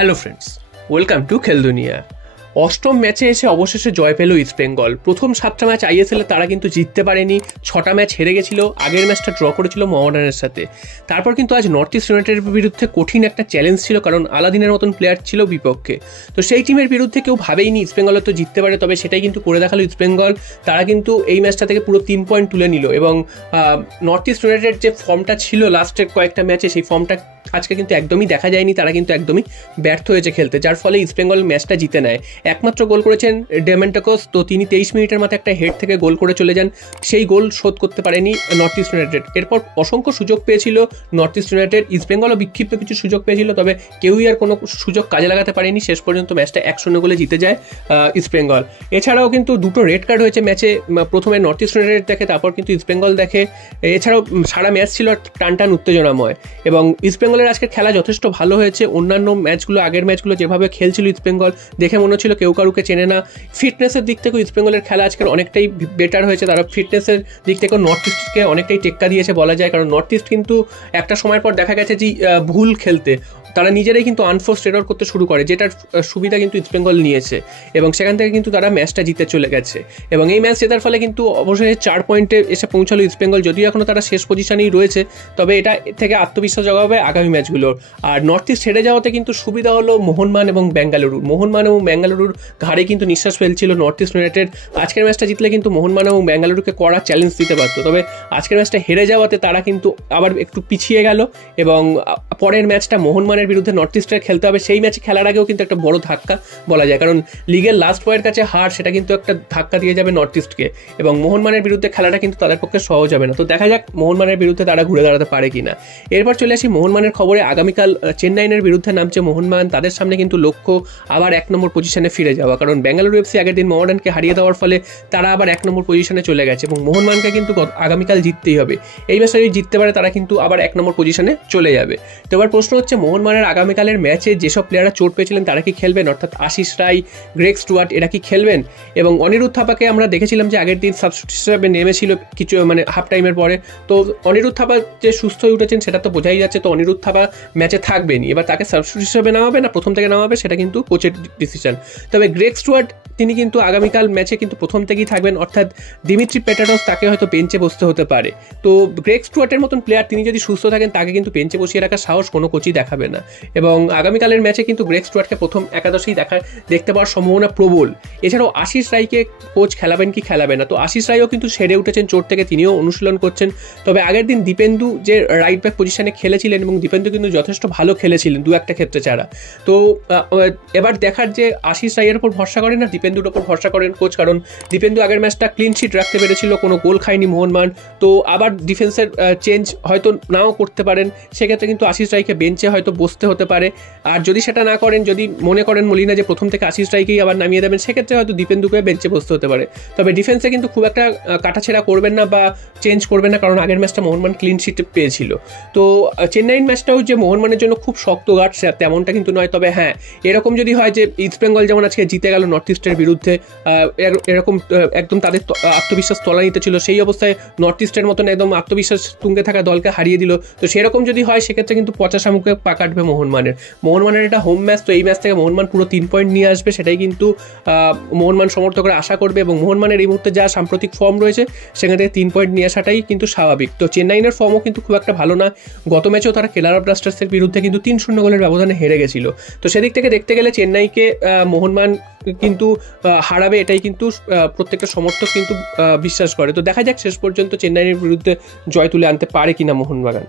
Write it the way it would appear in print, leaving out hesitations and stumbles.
Hello friends, welcome to খেল দুনিয়া। অষ্টম ম্যাচে এসে অবশেষে জয় পেল ইস্ট বেঙ্গল। প্রথম 7টা ম্যাচ আইএসএলে তারা কিন্তু জিততে পারেনি, 6টা ম্যাচ হেরে গেছিল, আগের ম্যাচটা ড্র করেছিল মোহামেডানের সাথে। তারপর কিন্তু আজ নর্থ ইস্ট ইউনাইটেডের বিরুদ্ধে কঠিন একটা চ্যালেঞ্জ ছিল, কারণ আলাদিনের মতন প্লেয়ার ছিল বিপক্ষে। তো সেই টিমের বিরুদ্ধে কেউ ভাবেইনি ইস্ট বেঙ্গল তো জিততে পারে, তবে সেটাই কিন্তু করে দেখালো ইস্ট বেঙ্গল। তারা কিন্তু এই ম্যাচটা থেকে পুরো 3 পয়েন্ট তুলে নিল এবং নর্থ ইস্ট ইউনাইটেড যে ফর্মটা ছিল লাস্টের কয়েকটা ম্যাচে, সেই ফর্মটা আজকে কিন্তু একদমই দেখা যায়নি। তারা কিন্তু একদমই ব্যর্থ হয়েছে খেলতে, যার ফলে ইস্ট বেঙ্গল ম্যাচটা জিতে নেয়। একমাত্র গোল করেছেন ডেমেন্টাকোস, তো তিনি 23 মিনিটের মাথায় একটা হেড থেকে গোল করে চলে যান। সেই গোল শোধ করতে পারেনি নর্থ ইস্ট ইউনাইটেড। এরপর অসংখ্য সুযোগ পেয়েছিল নর্থ ইস্ট ইউনাইটেড, ইস্ট বেঙ্গলও বিক্ষিপ্ত কিছু সুযোগ পেয়েছিল, তবে কেউই আর কোনো সুযোগ কাজে লাগাতে পারেনি। শেষ পর্যন্ত ম্যাচটা 1-0 গোলে জিতে যায় ইস্ট বেঙ্গল। এছাড়াও কিন্তু দুটো রেড কার্ড হয়েছে ম্যাচে, প্রথমে নর্থ ইস্ট ইউনাইটেড দেখে, তারপর কিন্তু ইস্ট বেঙ্গল দেখে। এছাড়াও সারা ম্যাচ ছিল টান উত্তেজনাময় এবং ইস্ট বেঙ্গলের আজকে খেলা যথেষ্ট ভালো হয়েছে। অন্যান্য ম্যাচগুলো, আগের ম্যাচগুলো যেভাবে খেলছিল ইস্ট বেঙ্গল, দেখে মনে হচ্ছিল কেউ কারুকে চেনে না। ফিটনেসের দিক থেকেও ইস্ট বেঙ্গলের খেলা আজকের অনেকটাই বেটার হয়েছে। তারা ফিটনেসের দিক থেকেও নর্থ ইস্টকে অনেকটাই টেক্কা দিয়েছে বলা যায়, কারণ নর্থ ইস্ট কিন্তু একটা সময়ের পর দেখা গেছে যে ভুল খেলতে তারা নিজেরাই কিন্তু আনফোর্সড এরর করতে শুরু করে, যেটার সুবিধা কিন্তু ইস্ট বেঙ্গল নিয়েছে এবং সেখান থেকে কিন্তু তারা ম্যাচটা জিতে চলে গেছে। এবং এই ম্যাচ জেতার ফলে কিন্তু অবশেষে 4 পয়েন্টে এসে পৌঁছালো ইস্ট বেঙ্গল। যদিও এখনও তারা শেষ পজিশনেই রয়েছে, তবে এটা থেকে আত্মবিশ্বাস জগাবে আগামী ম্যাচগুলোর। আর নর্থ ইস্ট হেরে যাওয়াতে কিন্তু সুবিধা হলো মোহনবাগান এবং বেঙ্গালুরুর ঘাড়ে কিন্তু নিঃশ্বাস ফেলছিল নর্থ ইস্ট ইউনাইটেড। আজকের ম্যাচটা জিতলে কিন্তু মোহনবাগান এবং বেঙ্গালুরুকে কড়া চ্যালেঞ্জ দিতে পারতো, তবে আজকের ম্যাচটা হেরে যাওয়াতে তারা কিন্তু আবার একটু পিছিয়ে গেল এবং পরের ম্যাচটা মোহনবাগানের বিরুদ্ধে নর্থ ইস্টের খেলতে হবে। সেই ম্যাচে খেলার আগেও কিন্তু একটা বড় ধাক্কা বলা যায়, কারণ লিগের লাস্ট বয়ের কাছে হার, সেটা কিন্তু একটা ধাক্কা দিয়ে যাবে নর্থ ইস্টকে এবং মোহনবাগানের বিরুদ্ধে খেলাটা কিন্তু তাদের পক্ষে সহজ হবে না। তো দেখা যাক মোহনবাগানের বিরুদ্ধে তারা ঘুরে দাঁড়াতে পারে কিনা। এরপর চলে আসি মোহনবাগানের খবরে। আগামীকাল চেন্নাইয়ের বিরুদ্ধে নামছে মোহনবাগান। তাদের সামনে কিন্তু লক্ষ্য আবার 1 নম্বর পজিশনে ফিরে যাওয়া, কারণ বেঙ্গালুরু এফসি আগের দিন মোহামেডানকে হারিয়ে দেওয়ার ফলে তারা আবার 1 নম্বর পজিশনে চলে গেছে এবং মোহনবাগানকে কিন্তু আগামীকাল জিততেই হবে। এই ম্যাচটা যদি জিততে পারে তারা কিন্তু আবার 1 নম্বর পজিশনে চলে যাবে। তো এবার প্রশ্ন হচ্ছে, মোহনবাগানের আগামীকালের ম্যাচে যেসব প্লেয়াররা চোট পেয়েছিলেন তারা কি খেলবেন, অর্থাৎ আশিস রায়, গ্রেগ স্টুয়ার্ট, এরা কি খেলবেন? এবং অনিরুদ্ধ থাপাকে আমরা দেখেছিলাম যে আগের দিন সাবস্টিটিউট হিসেবে নেমেছিল কিছু হাফ টাইমের পরে। তো অনিরুদ্ধ থাপা যে সুস্থ হয়ে উঠেছেন সেটা তো বোঝাই যাচ্ছে, তো অনিরুদ্ধ থাপা ম্যাচে থাকবেনি। এবার তাকে সাবস্টিটিউট হিসেবে নেওয়া হবে না প্রথম থেকে নেওয়া হবে, সেটা কিন্তু কোচের ডিসিশন। তবে গ্রেগ স্টুয়ার্ট তিনি কিন্তু আগামীকাল ম্যাচে কিন্তু প্রথম থেকেই থাকবেন, অর্থাৎ দিমিত্রি পেটারস তাকে হয়তো বেঞ্চে বসতে হতে পারে। তো গ্রেগ স্টুয়ার্টের মতন প্লেয়ার তিনি যদি সুস্থ থাকেন, তাকে কিন্তু বেঞ্চে বসিয়ে রাখার সাহস কোনো কোচই দেখাবে না এবং আগামীকালের ম্যাচে কিন্তু গ্রেগ স্টুয়ার্টকে প্রথম একাদশেই দেখতে পাওয়ার সম্ভাবনা প্রবল। এছাড়াও আশিস রায়কে কোচ খেলাবেন কি খেলাবে না, তো আশিস রায়ও কিন্তু সেরে উঠেছেন চোট থেকে, তিনিও অনুশীলন করছেন। তবে আগের দিন দীপেন্দু যে রাইট ব্যাক পজিশনে খেলেছিলেন এবং দীপেন্দু কিন্তু যথেষ্ট ভালো খেলেছিলেন 2-1টা ক্ষেত্রে ছাড়া। তো এবার দেখার যে আশিস রায়ের উপর ভরসা করেন না দীপেন্দুর উপর ভরসা করেন কোচ, কারণ দীপেন্দু আগের ম্যাচটা ক্লিন শিট রাখতে পেরেছিল, কোনো গোল খায়নি মোহনবাগান। তো আবার ডিফেন্সের চেঞ্জ হয়তো নাও করতে পারেন, সেক্ষেত্রে কিন্তু আশিস রায়কে বেঞ্চে হয়তো বসতে হতে পারে। আর যদি সেটা না করেন, যদি মনে করেন মলিনা যে প্রথম থেকে আশিস রায়কেই আবার নামিয়ে দেবেন, সেক্ষেত্রে হয়তো দীপেন্দুকে বেঞ্চে বসতে হতে পারে। তবে ডিফেন্সে কিন্তু খুব একটা কাটাছেড়া করবেন না বা চেঞ্জ করবেন না, কারণ আগের ম্যাচটা মোহনবাগান ক্লিন শিট পেয়েছিল। তো চেন্নাইয়ের ম্যাচটাও যে মোহনবাগানের জন্য খুব শক্ত ঘাট তেমনটা কিন্তু নয়। তবে হ্যাঁ, এরকম যদি হয় যে ইস্ট বেঙ্গল যেমন আজকে জিতে গেল নর্থ ইস্টের বিরুদ্ধে, এরকম একদম তাদের আত্মবিশ্বাস তলানিতে ছিল, সেই অবস্থায় নর্থ ইস্টের মতন একদম আত্মবিশ্বাস তুঙ্গে থাকা দলকে হারিয়ে দিল, তো সেরকম যদি হয় সেক্ষেত্রে কিন্তু 50 মুখে পা কাটবে মোহনবাগানের এটা হোম ম্যাচ। তো এই ম্যাচ থেকে মোহনবাগান পুরো 3 পয়েন্ট নিয়ে আসবে, সেটাই কিন্তু মোহনবাগান সমর্থকরা আশা করবে এবং মোহনবাগানের এই মুহূর্তে যা সাম্প্রতিক ফর্ম রয়েছে সেখান থেকে 3 পয়েন্ট নিয়ে আসাটাই কিন্তু স্বাভাবিক। তো চেন্নাইয়ের ফর্মও কিন্তু খুব একটা ভালো না, গত ম্যাচেও তারা কেরালা ব্লাস্টার্সের বিরুদ্ধে কিন্তু 3-0 গোলের ব্যবধানে হেরে গেছিল। তো সেদিক থেকে দেখতে গেলে চেন্নাইকে মোহনবাগান কিন্তু হারাবে, এটাই কিন্তু প্রত্যেকটা সমর্থক কিন্তু বিশ্বাস করে। তো দেখা যাক শেষ পর্যন্ত চেন্নাইয়ের বিরুদ্ধে জয় তুলে আনতে পারে কিনা মোহনবাগান।